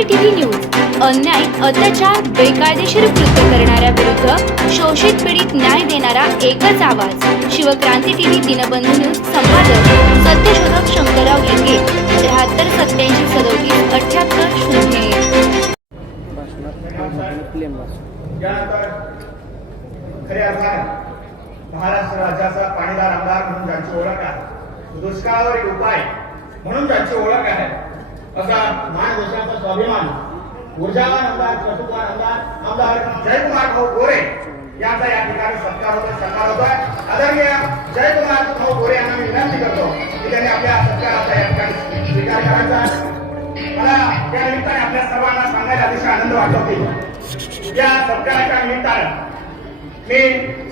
क्रांती TV news अन्याय अत्याचार बेकायदेशीर कृत्य करणाऱ्या विरुद्ध शोषित पीडित न्याय देणारा एकच आवाज. शिवक्रांती टीव्ही दिनबंधू न्यूज संपादक सत्यशोधक शंकरराव लिंगे त्र्याहत्तर सत्याऐंशी सदोतीस अठ्याहत्तर शून्य महाराष्ट्र राज्याचा पाणीदार आमदार म्हणून ज्यांची ओळख आहे दुष्काळावरील उपाय म्हणून ज्यांची ओळख आहे असा मान देशाचा स्वाभिमान. ऊर्जावान आमदार चतुर्वार आमदार आमदार जयकुमार भाऊ गोरे यांचा या ठिकाणी सत्कार होता सत्कार होता आदरणीय जयकुमार भाऊ गोरे यांना मी विनंती करतो की त्यांनी आपल्या सत्काराचा या ठिकाणी स्वीकार करायचा. मला या निमित्ताने आपल्या सर्वांना सांगायला अतिशय आनंद वाटतो की या सत्काराच्या निमित्तानं मी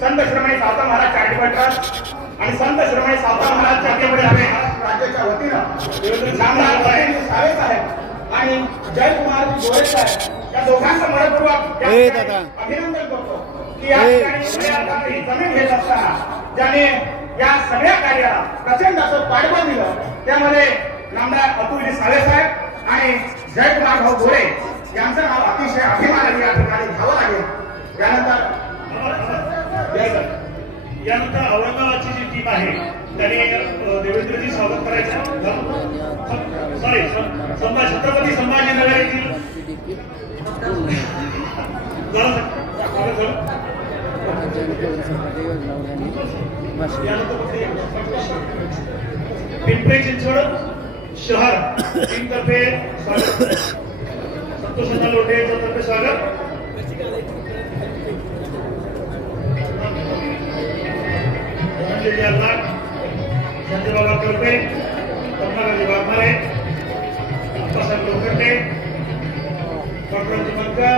संत श्रमणी सावता महाराज चॅरिटेबल ट्रस्ट आणि संत श्रमणी सावता महाराज चॅरिटेबल महाराष्ट्र राज्याच्या वतीनं साहेब आणि जयकुमार गोरे साहेब या दोघांचं मनपूर्वक. अभिनंदन करतो की या. ठिकाणी जमीन घेत असताना ज्याने या सगळ्या कार्याला प्रचंड असं पाठबळ दिलं त्यामध्ये नामदार अतुलजी सावे साहेब आणि जयकुमार भाऊ गोरे यांचं नाव अतिशय अभिमानाने या ठिकाणी घ्यावं लागेल त्यानंतर. यानंतर औरंगाबादची जी टीम आहे त्याने देवेंद्रजी स्वागत करायचं. सॉरी संभा छत्रपती संभाजीनगर येथील. झालं पिंपरी चिंचवड शहर. टीमतर्फे स्वागत. संतोष अण्णा लोटे यांच्यातर्फे स्वागत. धनंजय लाट संजय बाबा करपे पद्माराजी वाघमारे अप्पासाहेब लोखंडे डॉक्टर दिमणकर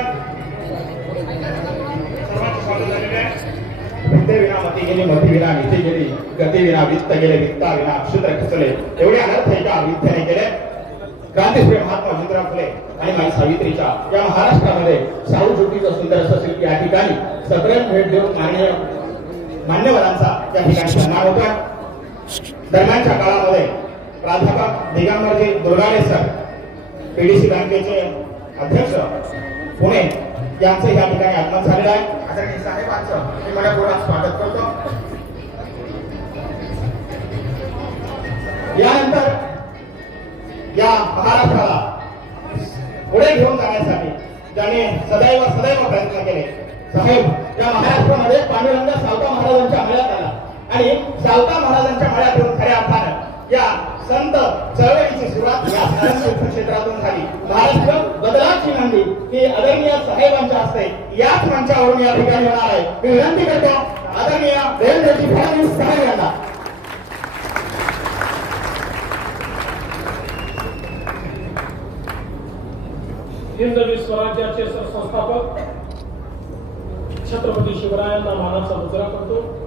सर्वांचं स्वागत झालेलं आहे विद्ये विना मती गेली मती विना गेली गती विना वित्त गेले वित्ता विना क्षुद्र खचले एवढे अनर्थ केले महात्मा ज्योतिराव फुले आणि माई सावित्रीच्या या महाराष्ट्रामध्ये साऊ ज्योतीचं सुंदर असं शिल्प या ठिकाणी सगळ्यात भेट देऊन मान्य मान्यवरांचा या ठिकाणी सन्मान होता दरम्यानच्या काळामध्ये प्राध्यापक दिगंबरजी दुर्गाडे सर पीडीसी बँकेचे अध्यक्ष पुणे यांचं या ठिकाणी आगमन झालेलं आहे. साहेबांचं मी मला पूर्ण स्वागत करतो. यानंतर या महाराष्ट्राला पुढे घेऊन जाण्यासाठी ज्यांनी सदैव सदैव प्रयत्न केले. साहेब या महाराष्ट्रामध्ये पांडुरंग सावता महाराजांच्या मळ्यात आला. आणि सावता महाराजांच्या मळ्यातून खऱ्या अर्थानं या संत चळवळीची सुरुवात या सारंग क्षेत्रातून झाली. महाराष्ट्र बदलाची नांदी ही आदरणीय साहेबांच्या हस्ते याच मंचावरून या ठिकाणी होणार आहे. मी विनंती करतो आदरणीय देवेंद्रजी फडणवीस साहेब यांना हिंदवी स्वराज्याचे संस्थापक छत्रपती शिवरायांना मानाचा मुजरा करतो.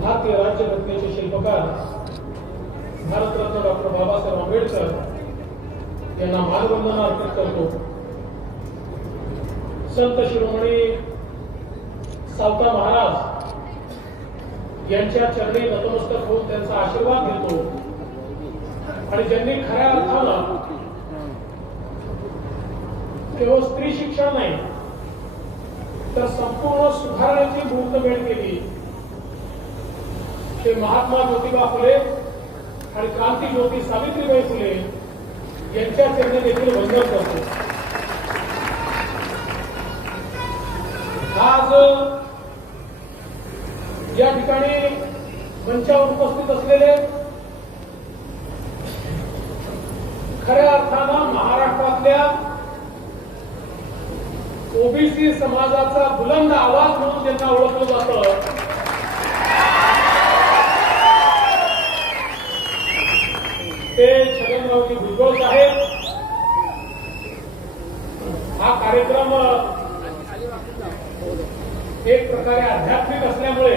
भारतीय राज्यघटनेचे शिल्पकार भारतरत्न डॉक्टर बाबासाहेब आंबेडकर यांना मानवंदना अर्पित करतो. संत शिरोमणी सावता महाराज यांच्या चरणी नतमस्तक होऊन त्यांचा आशीर्वाद घेतो. आणि ज्यांनी खऱ्या अर्थानं केवळ स्त्री शिक्षण नाही तर संपूर्ण सुधारण्याची मुहूर्तमेढ केली. ते महात्मा ज्योतिबा फुले आणि क्रांती ज्योती सावित्रीबाई फुले यांच्या चरणी देखील वंदन करतो. आज या ठिकाणी मंचावर उपस्थित असलेले खऱ्या अर्थानं महाराष्ट्रातल्या ओबीसी समाजाचा बुलंद आवाज म्हणून त्यांना ओळखलं जातं ते छगनरावजी भुजबळ साहेब हा कार्यक्रम एक प्रकारे आध्यात्मिक असल्यामुळे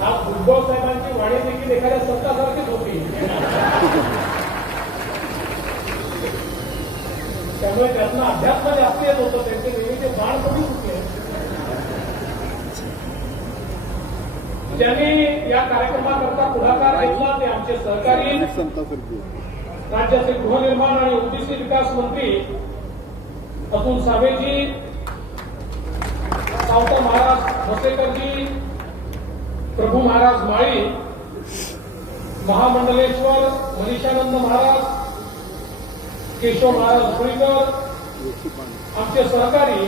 हा भुजबळ साहेबांची वाणी देखील एखाद्या संतासारखीच होती त्यामुळे त्यांना अध्यात्म येत होतं त्यांचे नेहमीचे बाळ कमी सुटले ज्यांनी या कार्यक्रमाकरता पुढाकार घेतला ते आमचे सहकारी राज्याचे गृहनिर्माण आणि ओबीसी विकास मंत्री अतुल सावेजी सावता महाराज म्हसेकरजी प्रभू महाराज माळी महामंडलेश्वर मनीषानंद महाराज केशव महाराज होळीकर आमचे सहकारी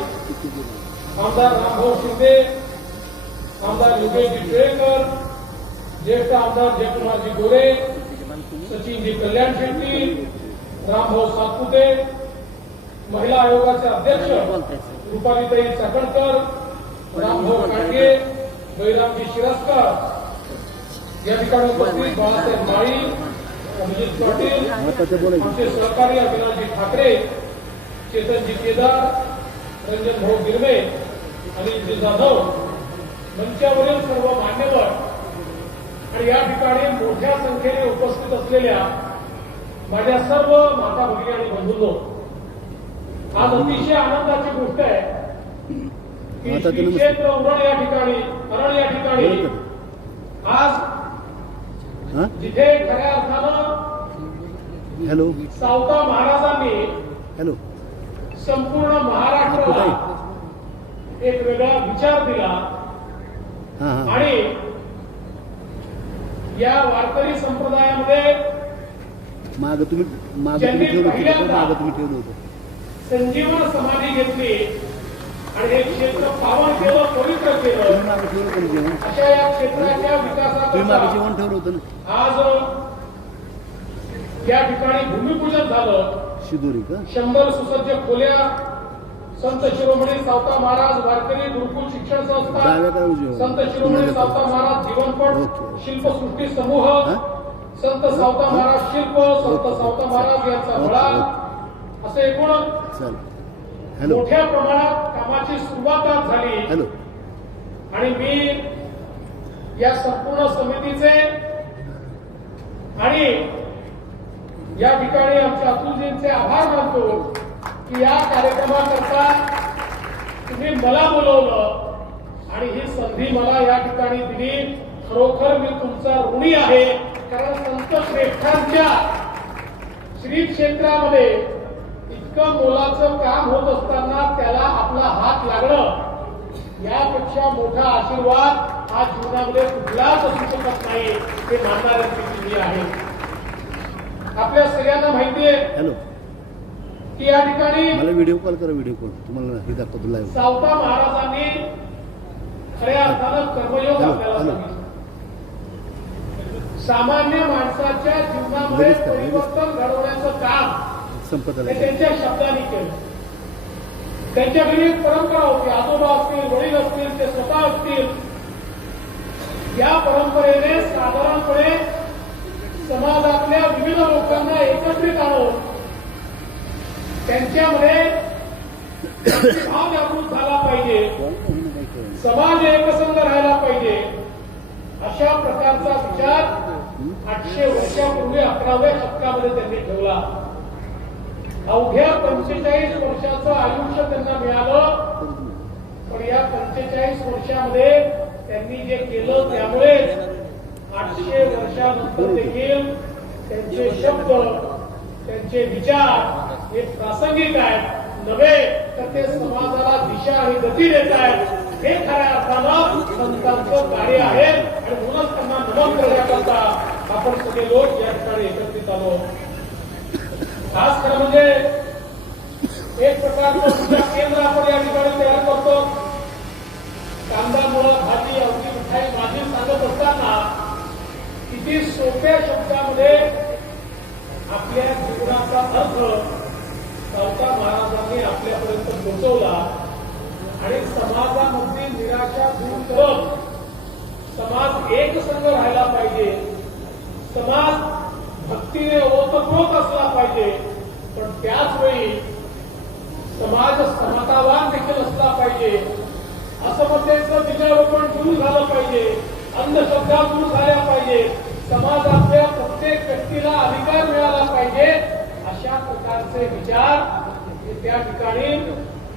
आमदार रामभाऊ शिंदे आमदार योगेशजी टिळेकर ज्येष्ठ आमदार जयकुमारजी गोरे सचिनजी कल्याण शेट्टी रामभाऊ सातपुते महिला आयोगाचे अध्यक्ष रुपालीताई चाकणकर रामभाऊ कांडगे बैरामजी शिरस्कर या ठिकाणी उपस्थित बाळासाहेब माळी अभिजित पाटील आमचे सहकारी अविनाशजी ठाकरे चेतनजी केदार रंजन भाऊ गिरमे अनिलजी जाधव मंचावरील सर्व मान्यवर आणि या ठिकाणी मोठ्या संख्येने उपस्थित असलेल्या माझ्या सर्व माता भगिनी आणि बंधूंनो आज अतिशय आनंदाची गोष्ट आहे की. क्षेत्र उरण या ठिकाणी अरण या ठिकाणी आज जिथे खऱ्या अर्थानं हॅलो. सावता महाराजांनी हॅलो. संपूर्ण महाराष्ट्राला एक वेगळा विचार दिला. आणि या वारकरी संप्रदायामध्ये मागं तुम्ही मागं तुम्ही ठेवलं होतं पहिल्यांदा- मागं तुम्ही ठेवलं होतं. संजीवन समाधी घेतली. आणि हे क्षेत्र पावन केलं पवित्र केलं. तुम्ही मागं ठेवलं होतं जेवण? अशा या क्षेत्राच्या तुम्ही मागं विकासाकरता जेवण ठेवलं होतं ना? आज या ठिकाणी भूमिपूजन झालं. शिदोरी का शंभर सुसज्ज खोल्या संत शिरोमणी सावता महाराज वारकरी गुरुकुल शिक्षण संस्था. संत शिरोमणी सावता महाराज जीवनपट. शिल्पसृष्टी समूह? संत सावता महाराज शिल्प संत सावता महाराज यांचा ओके. असे एकूण मोठ्या प्रमाणात कामाची सुरुवात आज झाली आणि मी या संपूर्ण समितीचे आणि या ठिकाणी आमच्या अतुलजींचे आभार मानतो की या कार्यक्रमाकरता तुम्ही मला बोलवलं आणि ही संधी मला या ठिकाणी दिली. खरोखर मी तुमचा ऋणी आहे. कारण संत श्रेष्ठांच्या श्री क्षेत्रामध्ये इतकं मोलाचं काम होत असताना त्याला आपला हात लागणं यापेक्षा मोठा आशीर्वाद हा जीवनामध्ये कुठलाच असू शकत नाही हे मानणाऱ्यांची आहे. आपल्या सगळ्यांना माहिती आहे हॅलो. की या ठिकाणी मला व्हिडिओ कॉल करा व्हिडिओ कॉल तुम्हाला हे दाखवतो लाईव्ह सावता महाराजांनी खऱ्या अर्थानं कर्मयोग आपल्याला. सांगितलं. सामान्य माणसाच्या जीवनामध्ये. परिवर्तन घडवण्याचं काम त्यांच्या शब्दांनी केलं. त्यांच्या घरी एक परंपरा होती आजोबा असतील वडील असतील ते स्वतः असतील. या परंपरेने साधारणपणे समाजातल्या विविध लोकांना एकत्रित आणून त्यांच्यामध्ये भाव जागृत झाला पाहिजे. समाज एकसंध राहायला पाहिजे. अशा प्रकारचा विचार आठशे वर्षापूर्वी अकराव्या शतकामध्ये त्यांनी ठेवला. अवघ्या पंचेचाळीस वर्षाचं आयुष्य त्यांना मिळालं. पण या पंचेचाळीस वर्षामध्ये त्यांनी जे केलं त्यामुळे आठशे वर्षानंतर देखील त्यांचे शब्द त्यांचे विचार हे प्रासंगिक आहेत. नव्हे तर ते समाजाला दिशा आणि गती देत आहेत. हे खऱ्या अर्थानं संतांचं कार्य आहे आणि म्हणूनच त्यांना नमन करण्याकरता आपण सगळे लोक या ठिकाणी एकत्रित आलो. खास खरं म्हणजे एक प्रकारचं पूजा केंद्र आपण या ठिकाणी तयार करतो. कांदा मुळं भाजी अवघी मिठाई माझी सांगत असताना किती सोप्या शब्दामध्ये आपल्या जीवनाचा अर्थ सावता महाराजांनी आपल्यापर्यंत पोहोचवला आणि समाजामधली निराशा दूर करत समाज एकसंघ राहायला पाहिजे. समाज भक्तीने ओतप्रोत असला पाहिजे. पण त्याच वेळी समाज समतावान देखील असला पाहिजे. असमतेचं बीजारोपण सुरू झालं पाहिजे. अंधश्रद्धा दूर झाल्या पाहिजे समाजातल्या प्रत्येक व्यक्तीला अधिकार मिळाला पाहिजे अशा प्रकारचे विचार त्या ठिकाणी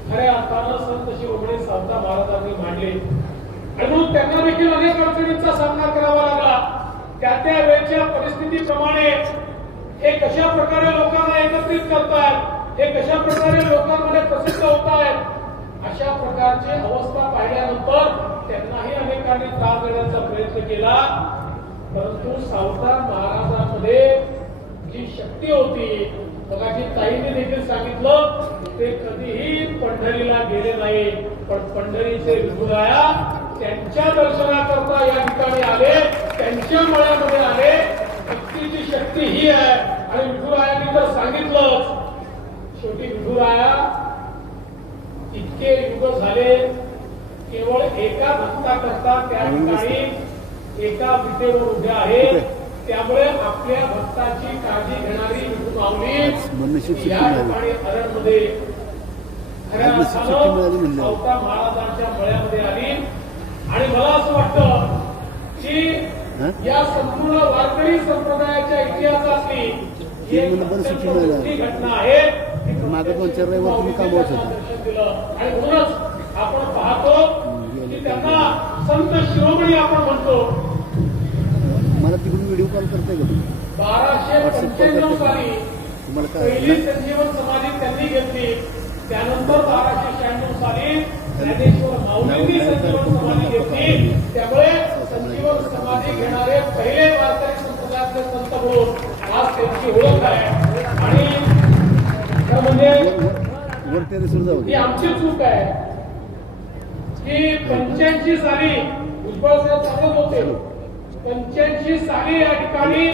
खऱ्या अर्थानं संत शिरोमणी सावता महाराजांनी मांडले. आणि म्हणून त्यांना देखील अनेक अडचणींचा सामना करावा लागला. त्या त्या वेळच्या परिस्थितीप्रमाणे हे कशा प्रकारे लोकांना एकत्रित करतायत हे कशा प्रकारे लोकांमध्ये प्रसिद्ध होत आहेत अशा प्रकारची अवस्था पाहिल्यानंतर त्यांनाही अनेकांनी त्रास देण्याचा प्रयत्न केला. परंतु सावकार महाराजांमध्ये जी शक्ती होती मगाशी ताईने देखील सांगितलं ते कधीही पंढरीला गेले नाही. पण पंढरीचे विठुराया त्यांच्या दर्शनाकरता या ठिकाणी आले त्यांच्या मळ्यामध्ये आले. भक्तीची शक्ती ही आहे. आणि विठुरायांनी तर सांगितलं शेवटी विठुराया इतके युग झाले केवळ एका भक्ताकरता त्या ठिकाणी एका विटेवर उभ्या आहेत त्यामुळे आपल्या भक्ताची काळजी घेणारी विठू या. ठिकाणी अरणमध्ये खऱ्या अर्थानं. सावता महाराजांच्या मळ्यामध्ये आली आणि मला असं वाटतं की? या संपूर्ण वारकरी संप्रदायाच्या इतिहासातली. मोठी घटना आहे की मागं दोन चार रविवार तुम्ही कामावर होता. दर्शन दिलं आणि म्हणूनच आपण पाहतो की त्यांना संत शिरोमणी आपण म्हणतो मला तिकडून व्हिडिओ कॉल करताय का तुम्ही? बाराशे WhatsApp पंच्याण्णव करता. साली तुम्हाला काय पहिली संजीवन समाधी त्यांनी घेतली. त्यानंतर बाराशे शहाण्णव साली ज्ञानेश्वर माऊलींनी संजीवन समाधी घेतली. त्यामुळे संजीवन समाधी घेणारे पहिले वारकरी संप्रदायातले संत म्हणून आज त्यांची ओळख आहे. आणि म्हणजे ही. आमची चूक आहे. की पंच्याऐंशी साली भुजबळ साहेब सांगत होते. पंच्याऐंशी साली या ठिकाणी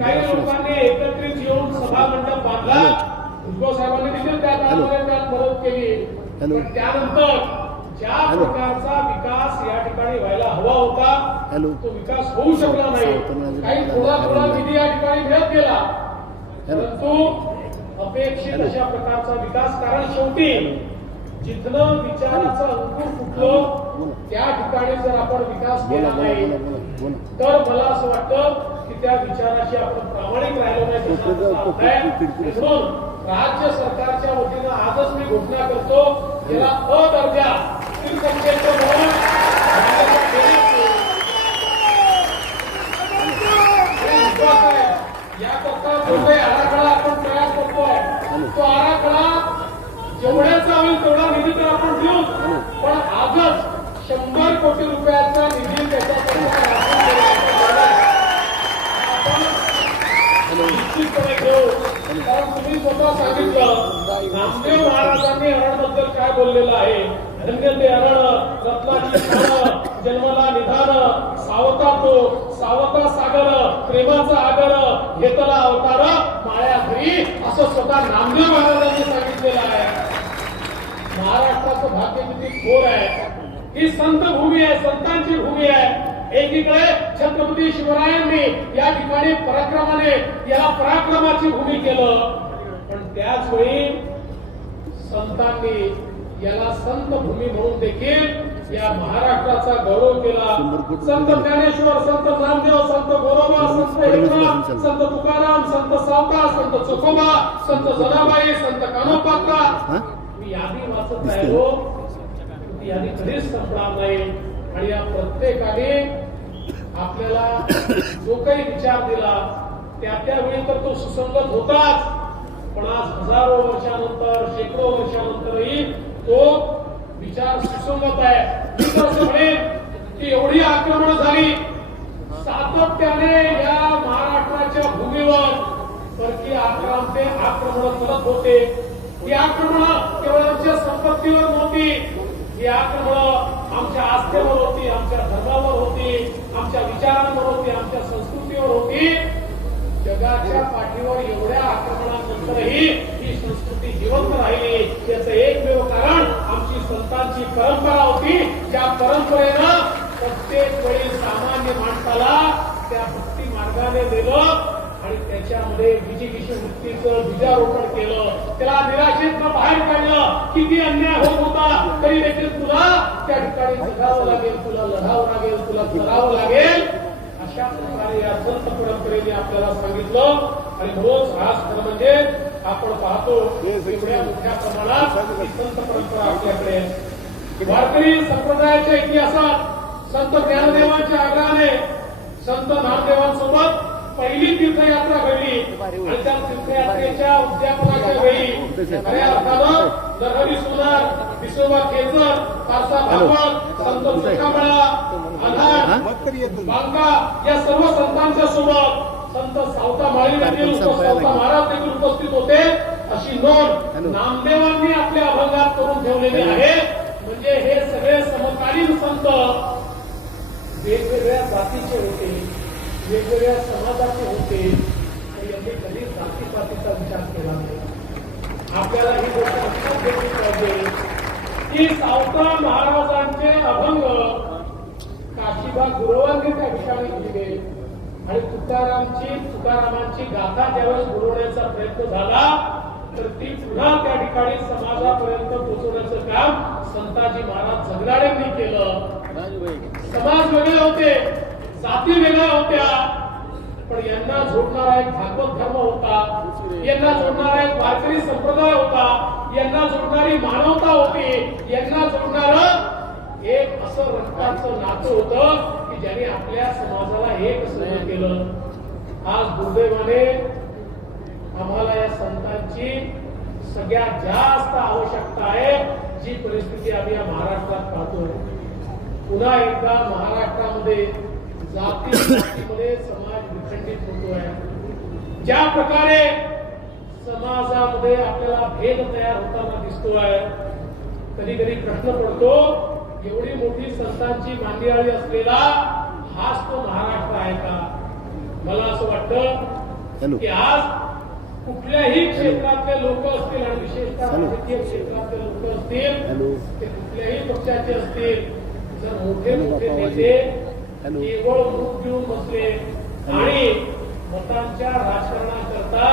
काही लोकांनी एकत्रित येऊन सभा मंडप बांधला भुजबळ साहेबांनी देखील त्या काळामध्ये त्यात मदत केली. पण त्यानंतर ज्या. प्रकारचा विकास या ठिकाणी व्हायला हवा होता. तो विकास होऊ शकला नाही सावंतराजे काही थोडा थोडा निधी या ठिकाणी मिळत गेला. परंतु अपेक्षित. अशा प्रकारचा विकास कारण शेवटी जिथनं विचाराचं अंकुर फुटलं. त्या ठिकाणी जर आपण विकास केला नाही तर मला असं वाटतं की त्या विचाराशी आपण प्रामाणिक राहिलो नाही म्हणून राज्य सरकारच्या वतीनं आजच मी घोषणा करतो याला अ दर्जा म्हणून याकरता जो काही आराखडा आपण तयार करतोय. तो आराखडा जेवढ्याचा होईल तेवढा निधी तर आपण देऊ पण आजच शंभर कोटी रुपयाचा निधी त्याच्याकरता कारण तुम्ही स्वतः सांगितलं नामदेव महाराजांनी हरणबद्दल काय बोललेलं आहे धन्य ते हरण रत्नाची निधान सावता तो सावता सागर प्रेमाचा आगर घेतला अवतार माळ्या घरी असं स्वतः नामदेव महाराजांनी सांगितलेलं आहे महाराष्ट्राचं भाग्य किती खोर आहे. ही संत भूमी आहे संतांची भूमी आहे. एकीकडे छत्रपती शिवरायांनी या ठिकाणी पराक्रमाने याला पराक्रमाची भूमी केलं. पण त्याच वेळी संतांनी याला संत भूमी म्हणून देखील या महाराष्ट्राचा गौरव केला. संत. ज्ञानेश्वर संत नामदेव संत गोरोबा संत एकनाथ संत. तुकाराम संत सावता संत चोखोबा संत जनाबाई संत कानोपात्रा हा? मी यादी वाचत. राहिलो ती यादी कधीच संपणार नाही. आणि या प्रत्येकाने आपल्याला जो काही विचार दिला त्या त्यावेळी तर तो सुसंगत होताच. पण आज हजारो वर्षानंतर शेकडो वर्षानंतरही तो विचार सुसंगत आहे. मी तर असं म्हणेन की एवढी आक्रमण झाली. सातत्याने या महाराष्ट्राच्या भूमीवर परकीय आक्रमण आक्रमण करत होते. ही आक्रमण केवळ आमच्या संपत्तीवर नव्हती. ही आक्रमण आमच्या आस्थेवर होती आमच्या धर्मावर होती आमच्या विचारांवर होती आमच्या संस्कृतीवर होती. जगाच्या पाठीवर एवढ्या आक्रमणानंतरही ही संस्कृती जिवंत राहिली. याचं एकमेव कारण आमची संतांची परंपरा होती. त्या परंपरेनं प्रत्येक वेळी सामान्य माणसाला त्या भक्ती मार्गाने दिलं त्याच्यामध्ये विजिगिषू मुक्तीचं बीजारोपण केलं. त्याला निराशेत बाहेर काढलं. किती अन्याय होत होता तरी देखील तुला त्या ठिकाणी जगावं लागेल तुला लढावं लागेल तुला करावं लागेल. अशा प्रकारे या संत परंपरेने आपल्याला सांगितलं. आणि रोज आज खरं म्हणजे आपण पाहतो एवढ्या मोठ्या प्रमाणात संत परंपरा आपल्याकडे आहे. वारकरी संप्रदायाच्या इतिहासात संत ज्ञानदेवांच्या आग्रहाने संत नामदेवांसोबत पहिली तीर्थयात्रा घडली. आणि त्या तीर्थयात्रेच्या उद्यापनाच्या वेळी खऱ्या अर्थानं नरहरी सोनार विसोबा केसर पारसा भागवत संत सुखामळा आधार बांका या सर्व संतांच्या सोबत संत सावता माळी देखील सावता महाराज देखील उपस्थित होते. अशी नोंद नामदेवांनी आपल्या अभंगात करून ठेवलेली आहे. म्हणजे हे सगळे समकालीन संत वेगवेगळ्या जातीचे होते. वेगवेगळ्या समाजाचे होते तर यांनी कधी जातीपातीचा विचार केला नाही. आपल्याला ही गोष्ट लक्षात घेतली पाहिजे. की सावता महाराजांचे अभंग काशीबा गुरुवांनी त्या विषयाने लिहिले आणि तुकारामची तुकारामांची गाथा ज्यावेळेस गुरवण्याचा प्रयत्न झाला तर ती पुन्हा त्या ठिकाणी समाजापर्यंत पोहोचवण्याचं काम संताजी महाराज झगडाड्यांनी केलं. समाज वेगळे होते. जाती वेगळ्या होत्या पण यांना जोडणारा एक भागवत धर्म होता यांना जोडणारा एक वारकरी संप्रदाय होता यांना जोडणारी मानवता होती यांना जोडणार एक असं रक्ताचं नातं होतं की ज्याने आपल्या समाजाला एक सहन केलं. आज दुर्दैवाने आम्हाला या संतांची सगळ्यात जास्त आवश्यकता आहे जी परिस्थिती आम्ही या महाराष्ट्रात पाहतोय. पुन्हा एकदा महाराष्ट्रामध्ये जाती जातीमध्ये समाज विखंडित होतोय ज्या प्रकारे समाजामध्ये आपल्याला भेद तयार होताना दिसतोय कधी कधी प्रश्न पडतो एवढी मोठी संतांची मांदियाळी असलेला हाच तो महाराष्ट्र आहे का? मला असं वाटतं. की आज कुठल्याही क्षेत्रातले लोक असतील आणि विशेषतः. राजकीय क्षेत्रातले लोक असतील ते कुठल्याही पक्षाचे असतील जर मोठे मोठे नेते केवळ मुख घेऊन बसले आणि मतांच्या राजकारणाकरता.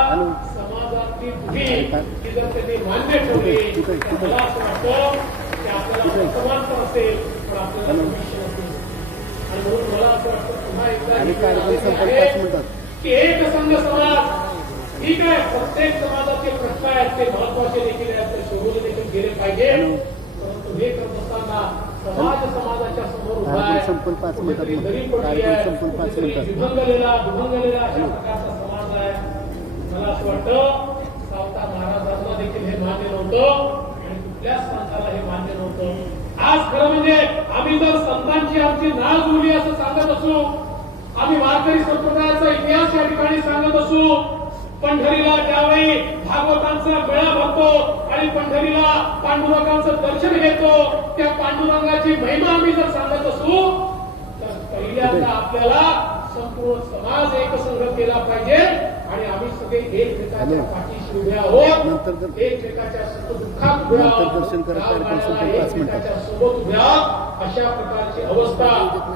समाजातली दुही? ही जर त्यांनी मान्य ठेवली? तर? मला असं वाटतं की आपल्याला तर असेल पण आपल्याला आणि म्हणून मला असं वाटतं पुन्हा एकदा. की एक संघ समाज ठीक आहे प्रत्येक समाजाचे प्रश्न आहेत ते महत्त्वाचे देखील आहेत ते सोडवले देखील गेले पाहिजे. परंतु हे आहे संपल पाच मिनिटात. आहे संपल पाच मिनिटात. विभंगलेला दुभंगलेला अशा प्रकारचा समाज आहे मला असं वाटतं सावता महाराजांना देखील हे मान्य नव्हतं आणि कुठल्याच संताला हे मान्य नव्हतं आज खरं म्हणजे आम्ही जर संतांची आमची नाळ जुळली असं सांगत असू आम्ही वारकरी संप्रदायाचा इतिहास या ठिकाणी सांगत असू पंढरीला त्यावेळी भागवतांचा मेळा भरतो आणि पंढरीला पांडुरंगाचं दर्शन घेतो त्या पांडुरंगाची महिमा आम्ही जर सांगत असू तर पहिल्यांदा आपल्याला संपूर्ण समाज एकसंघ केला पाहिजे आणि आम्ही सगळे एकमेकाच्या. पाठीशी उभे आहोत एकमेकाच्या सुखदुःखात उभे. एकमेकाच्या सोबत उभे आहोत अशा प्रकारची अवस्था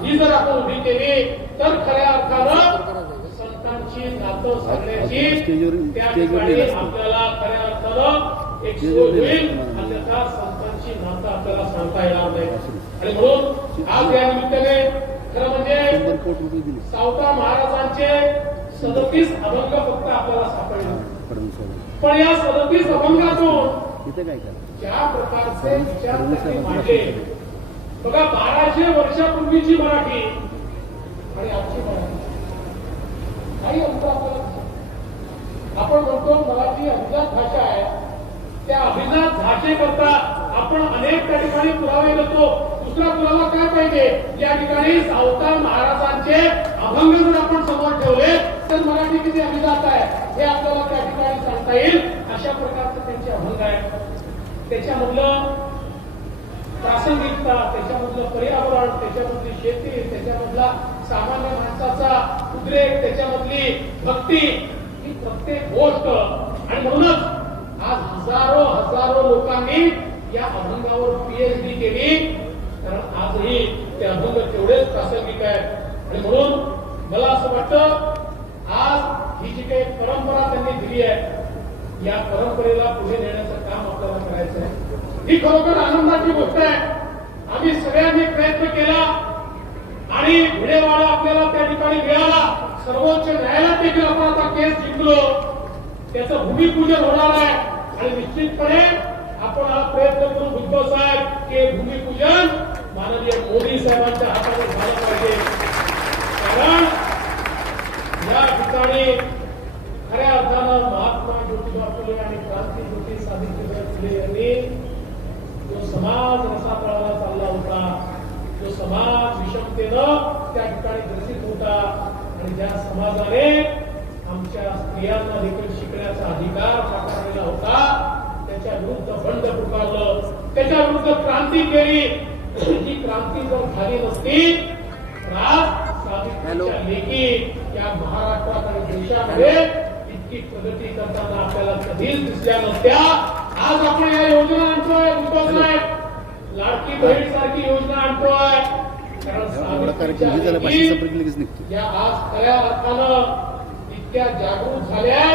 ही जर आपण उभी केली तर खऱ्या अर्थानं संतांची नातं सांगण्याची स्टेजवर- त्या स्टेजवर ठिकाणी लिहिलं असतं. आपल्याला खऱ्या अर्थानं एक स्टेजवर सोय लिहिलं होईल असतं. मला. अन्यथा संतांची नातं आपल्याला सांगता येणार नाही. आणि म्हणून आज या निमित्ताने खरं म्हणजे सावता महाराजांचे सदतीस अभंग फक्त आपल्याला सापडले. पण या सदतीस अभंगातून ज्या प्रकारचे विचार त्यांनी मांडले. बघा बाराशे वर्षापूर्वीची मराठी आणि आजची मराठी. काही अंतर आपल्याला आपण म्हणतो मराठी अभिजात भाषा आहे. त्या अभिजात भाषेकरता आपण अनेक त्या ठिकाणी पुरावे देतो. दुसरा पुरावा काय पाहिजे? या ठिकाणी सावकार महाराजांचे अभंग जर आपण समोर ठेवले तर मराठी किती अभिजात आहे? हे आपल्याला त्या ठिकाणी सांगता येईल. अशा प्रकारचे त्यांचे अभंग आहे त्याच्यामधलं प्रासंगिकता त्याच्यामधलं पर्यावरण त्याच्यामधली शेती त्याच्यामधला सामान्य माणसाचा उद्रेक त्याच्यामधली भक्ती ही प्रत्येक गोष्ट. आणि म्हणूनच आज हजारो हजारो लोकांनी या अभंगावर पीएचडी केली. कारण आजही ते अभंग तेवढेच प्रासंगिक आहेत. आणि म्हणून मला असं वाटतं आज ही जी काही परंपरा त्यांनी दिली आहे या परंपरेला पुढे नेण्याचं काम आपल्याला करायचं आहे ही खरोखर आनंदाची गोष्ट आहे. आम्ही सगळ्यांनी प्रयत्न केला. आणि भिडेवाडा आपल्याला त्या ठिकाणी मिळाला. सर्वोच्च न्यायालयात देखील आपण आता केस जिंकलो. त्याचं भूमिपूजन होणार आहे. आणि निश्चितपणे आपण हा प्रयत्न करू उद्धव साहेब हे भूमिपूजन माननीय मोदी साहेबांच्या हाताने झालं पाहिजे. कारण या ठिकाणी खऱ्या अर्थानं महात्मा ज्योतिबा फुले आणि क्रांती ज्योती सावित्रीबाई फुले यांनी जो समाज रसातळाला चालला होता जो समाज विषमतेनं त्या ठिकाणी ग्रसित होता आणि ज्या समाजाने आमच्या स्त्रियांना देखील शिकण्याचा अधिकार साकारलेला होता त्याच्या विरुद्ध बंड पुकारलं त्याच्या विरुद्ध क्रांती केली. ती क्रांती जर झाली नसती लेखी या महाराष्ट्रात आणि देशामध्ये इतकी प्रगती करताना आपल्याला कधीच दिसल्या नसत्या. आज आपण या योजना आमचं उद्बोधन आहे लाडकी बहीण सारखी योजना आणतोय. या आज खऱ्या अर्थानं इतक्या जागृत झाल्या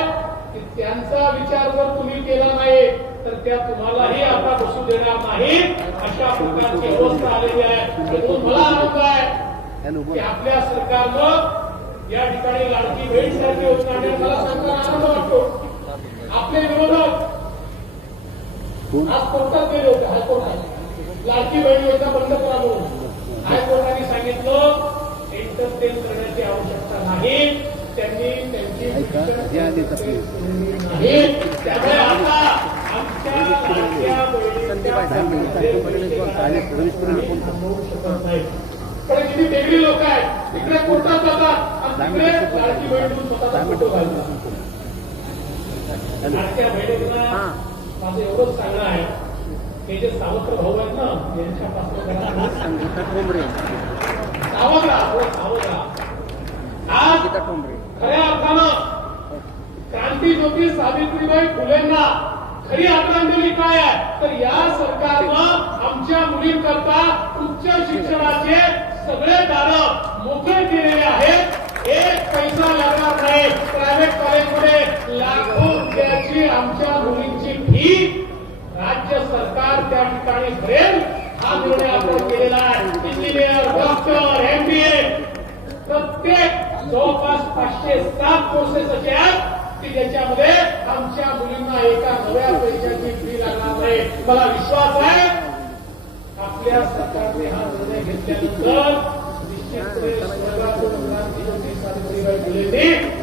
की त्यांचा विचार जर तुम्ही केला नाही तर त्या तुम्हालाही आता बसू देणार नाही अशा प्रकारची अवस्था आलेली आहे. म्हणून मला आनंद आहे की आपल्या सरकारनं या ठिकाणी लाडकी बहीण सारखी योजना आणण्यात मला सांगताना आनंद वाटतो. आपले विरोधक आज कोर्टात गेले होते हायकोर्टात. लाडकी बहीण योजना बंद करा म्हणून हायकोर्टाने सांगितलं? एंटरटेन करण्याची आवश्यकता नाही. त्यांनी त्यांची त्यामुळे आता. पण किती वेगळी लोक आहेत. तिकडे कोर्टात जातात तिकडे लाडकी बहीण स्वतःचा फोटो घालतात लाडक्या बहिणींना माझं एवढंच सांगणं आहे. हे जे सावत्र भाऊ आहेत ना संगीता ठोंबरे. खऱ्या अर्थानं क्रांती ज्योती सावित्रीबाई फुलेंना खरी आदरांजली काय आहे? तर या सरकारनं आमच्या मुलींकरता उच्च शिक्षणाचे सगळे दार मोकळे केलेले आहेत. एक पैसा लागणार नाही. प्रायव्हेट कॉलेजमध्ये लाखो रुपयाची आमच्या मुलींची फी सरकार त्या ठिकाणी भरेल. हा निर्णय आपण केलेला आहे. इंजिनियर डॉक्टर एमबीए प्रत्येक जवळपास पाचशे सात कोर्सेस असे आहेत की ज्याच्यामध्ये आमच्या मुलींना एका नव्या पैशाची फी लागणार नाही. मला विश्वास आहे. आपल्या सरकारने हा निर्णय घेतल्यानंतर निश्चितपणे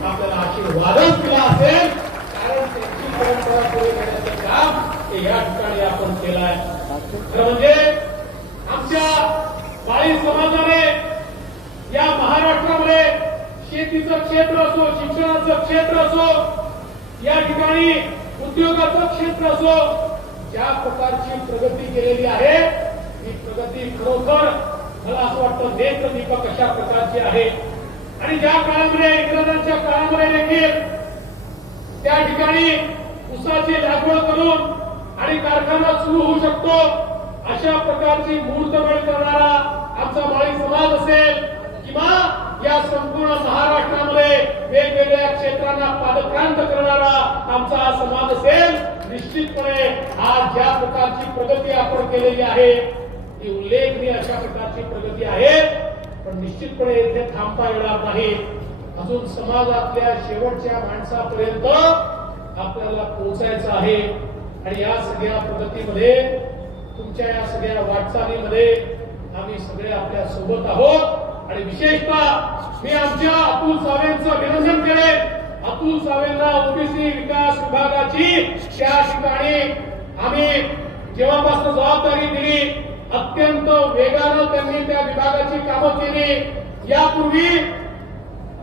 आपल्याला आशीर्वादच दिला असेल. कारण त्यांची परंपरा पुढे करण्याचा या ठिकाणी आपण केला आहे खरं म्हणजे आमच्या बाळी समाजाने या महाराष्ट्रामध्ये शेतीचं क्षेत्र असो शिक्षणाचं क्षेत्र असो या ठिकाणी उद्योगाचं क्षेत्र असो ज्या प्रकारची प्रगती केलेली आहे ही प्रगती खरोखर मला असं वाटतं नेत्र दीपक प्रकारची आहे. आणि ज्या काळामध्ये इंग्रजांच्या काळामध्ये देखील त्या ठिकाणी उसाची लागवड करून आणि कारखाना सुरू होऊ शकतो. अशा प्रकारची मुहूर्तमेळ करणारा आमचा माळी समाज असेल किंवा या संपूर्ण महाराष्ट्रामध्ये वेगवेगळ्या क्षेत्रांना पादक्रांत करणारा आमचा हा समाज असेल निश्चितपणे आज ज्या प्रकारची प्रगती आपण केलेली आहे ती उल्लेखनीय अशा प्रकारची प्रगती आहे. पण निश्चितपणे इथे थांबता येणार नाही. अजून समाजातल्या शेवटच्या माणसापर्यंत आपल्याला पोहोचायचं आहे. आणि या सगळ्या प्रगतीमध्ये तुमच्या या सगळ्या वाटचालीमध्ये आम्ही सगळे आपल्यासोबत आहोत. आणि विशेषतः मी आमच्या अतुल सावेंचं अभिनंदन केले अतुल सावेंना ओबीसी विकास विभागाची त्या ठिकाणी आम्ही जेव्हापासून जबाबदारी दिली अत्यंत वेगानं त्यांनी त्या विभागाची कामं केली. यापूर्वी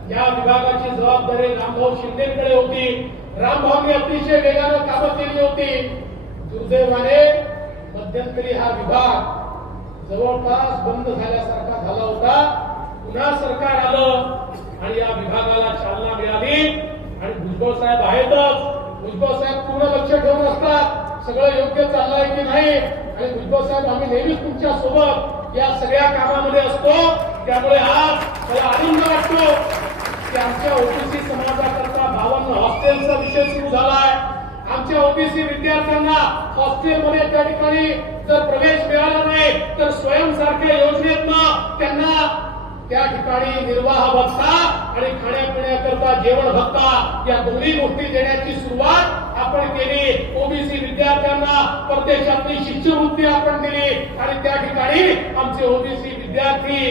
या विभागाची जबाबदारी रामभाऊ शिंदेकडे होती. रामभाऊंनी अतिशय वेगानं कामं केली होती दुर्दैवाने मध्यंतरी हा विभाग जवळपास बंद झाल्यासारखा झाला होता. पुन्हा सरकार आलं आणि या विभागाला चालना मिळाली. आणि भुजबळ साहेब आहेतच. भुजबळ साहेब पूर्ण लक्ष ठेवून असतात. सगळं योग्य चाललंय की नाही? आणि भुजबळ साहेब आम्ही नेहमीच तुमच्यासोबत या सगळ्या कामामध्ये असतो. त्यामुळे आज मला आनंद वाटतो की आमच्या ओबीसी समाज हॉस्टेलचा विषय सुरू झालाय. आमच्या ओबीसी विद्यार्थ्यांना हॉस्टेलमध्ये त्या ठिकाणी जर प्रवेश मिळाला नाही तर स्वयंसारख्या योजनेतनं त्यांना त्या ठिकाणी निर्वाह भत्ता आणि खाण्यापिण्याकरता जेवण भत्ता या दोन्ही गोष्टी देण्याची सुरुवात आपण केली. ओबीसी विद्यार्थ्यांना परदेशातली शिष्यवृत्ती आपण दिली आणि त्या ठिकाणी आमचे ओबीसी विद्यार्थी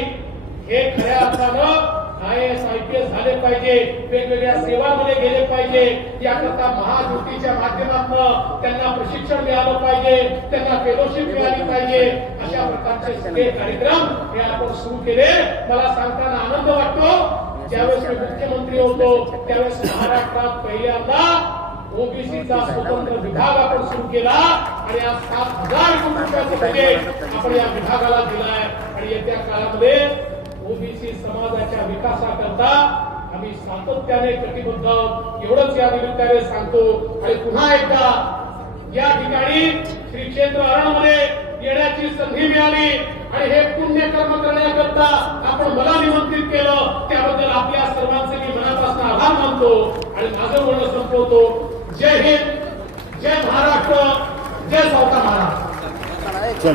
हे खऱ्या अर्थानं IAS IPS झाले पाहिजे वेगवेगळ्या सेवामध्ये गेले पाहिजे. याकरता महादृष्टीच्या माध्यमातून त्यांना प्रशिक्षण मिळालं पाहिजे त्यांना फेलोशिप मिळाली पाहिजे. अशा प्रकारचे सगळे कार्यक्रम हे आपण सुरू केले. मला सांगताना आनंद वाटतो. ज्यावेळेस मी मुख्यमंत्री होतो त्यावेळेस महाराष्ट्रात पहिल्यांदा ओबीसीचा स्वतंत्र विभाग आपण सुरू केला. आणि आज सात हजार कोटी रुपयाचं बजेट आपण या विभागाला दिलाय. आणि येत्या काळामध्ये ओबीसी समाजाच्या विकासाकरता आम्ही सातत्याने कटिबद्ध एवढंच या निमित्ताने सांगतो. आणि पुन्हा एकदा या ठिकाणी श्री क्षेत्र अरणमध्ये येण्याची संधी मिळाली. आणि हे पुण्यकर्म करण्याकरता आपण मला निमंत्रित केलं. त्याबद्दल आपल्या सर्वांचे मी मनापासून आभार मानतो. आणि माझं म्हणणं संपवतो. जय हिंद जय महाराष्ट्र जय सावता महाराष्ट्र